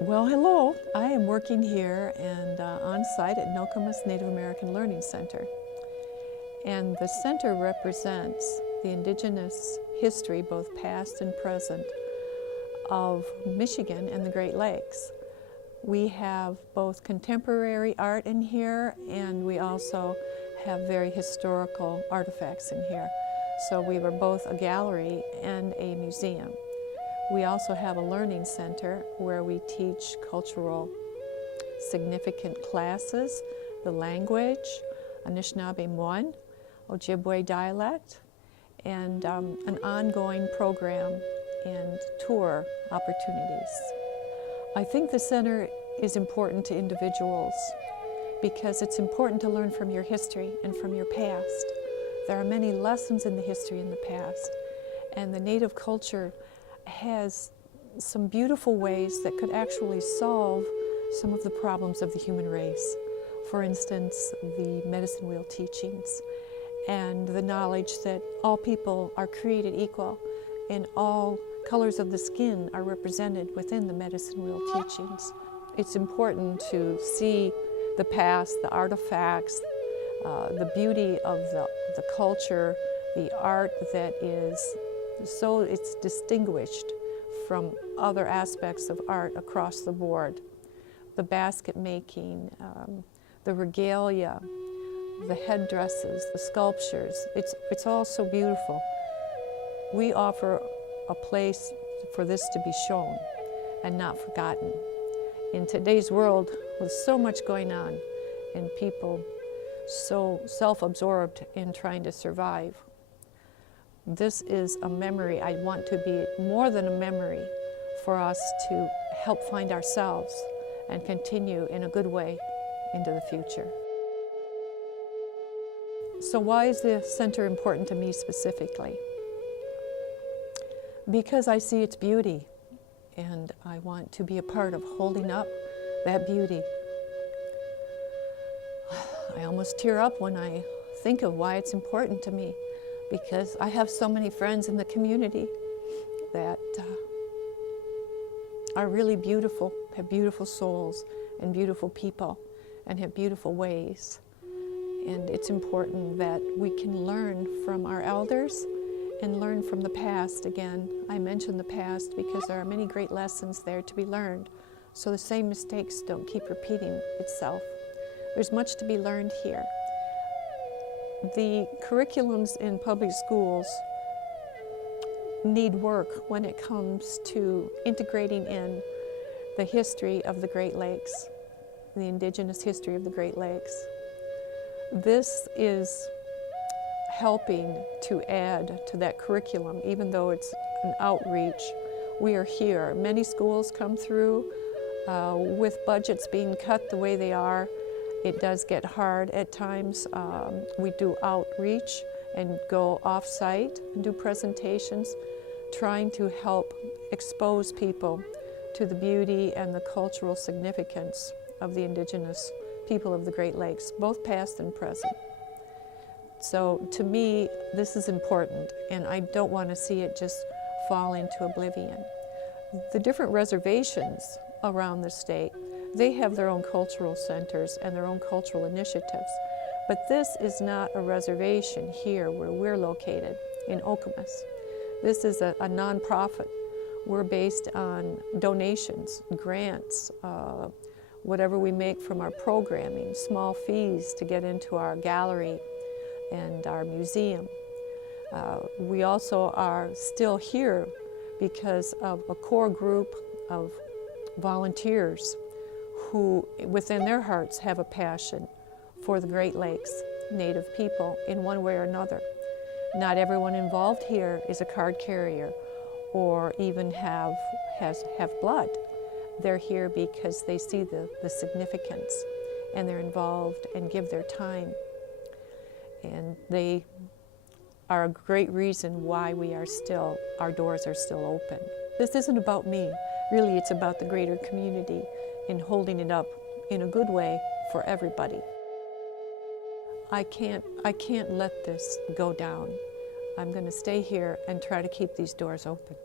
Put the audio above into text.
Well, hello. I am working here and on site at Nokomis Native American Learning Center. And the center represents the Indigenous history, both past and present, of Michigan and the Great Lakes. We have both contemporary art in here, and we also have very historical artifacts in here. So we were both a gallery and a museum. We also have a learning center where we teach cultural significant classes, the language, Anishinabe 1, Ojibwe Dialect, and an ongoing program and tour opportunities. I think the center is important to individuals because it's important to learn from your history and from your past. There are many lessons in the history and the past, and the Native culture has some beautiful ways that could actually solve some of the problems of the human race. For instance, the medicine wheel teachings and the knowledge that all people are created equal and all colors of the skin are represented within the medicine wheel teachings. It's important to see the past, the artifacts, the beauty of the culture, the art that is so it's distinguished from other aspects of art across the board. The basket making, the regalia, the headdresses, the sculptures, it's all so beautiful. We offer a place for this to be shown and not forgotten. In today's world, with so much going on and people so self-absorbed in trying to survive, this is a memory. I want to be more than a memory for us to help find ourselves and continue in a good way into the future. So why is the center important to me specifically? Because I see its beauty and I want to be a part of holding up that beauty. I almost tear up when I think of why it's important to me, because I have so many friends in the community that are really beautiful, have beautiful souls and beautiful people and have beautiful ways. And it's important that we can learn from our elders and learn from the past. Again, I mention the past because there are many great lessons there to be learned, so the same mistakes don't keep repeating itself. There's much to be learned here. The curriculums in public schools need work when it comes to integrating in the history of the Great Lakes, the Indigenous history of the Great Lakes. This is helping to add to that curriculum, even though it's an outreach. We are here. Many schools come through with budgets being cut the way they are. It does get hard at times. We do outreach and go off-site and do presentations, trying to help expose people to the beauty and the cultural significance of the Indigenous people of the Great Lakes, both past and present. So to me, this is important, and I don't want to see it just fall into oblivion. The different reservations around the state, they have their own cultural centers and their own cultural initiatives. But this is not a reservation here where we're located in Okemos. This is a nonprofit. We're based on donations, grants, whatever we make from our programming, small fees to get into our gallery and our museum. We also are still here because of a core group of volunteers who within their hearts have a passion for the Great Lakes, Native people, in one way or another. Not everyone involved here is a card carrier or even have blood. They're here because they see the significance and they're involved and give their time. And they are a great reason why our doors are still open. This isn't about me. Really, it's about the greater community in holding it up in a good way for everybody. I can't let this go down. I'm going to stay here and try to keep these doors open.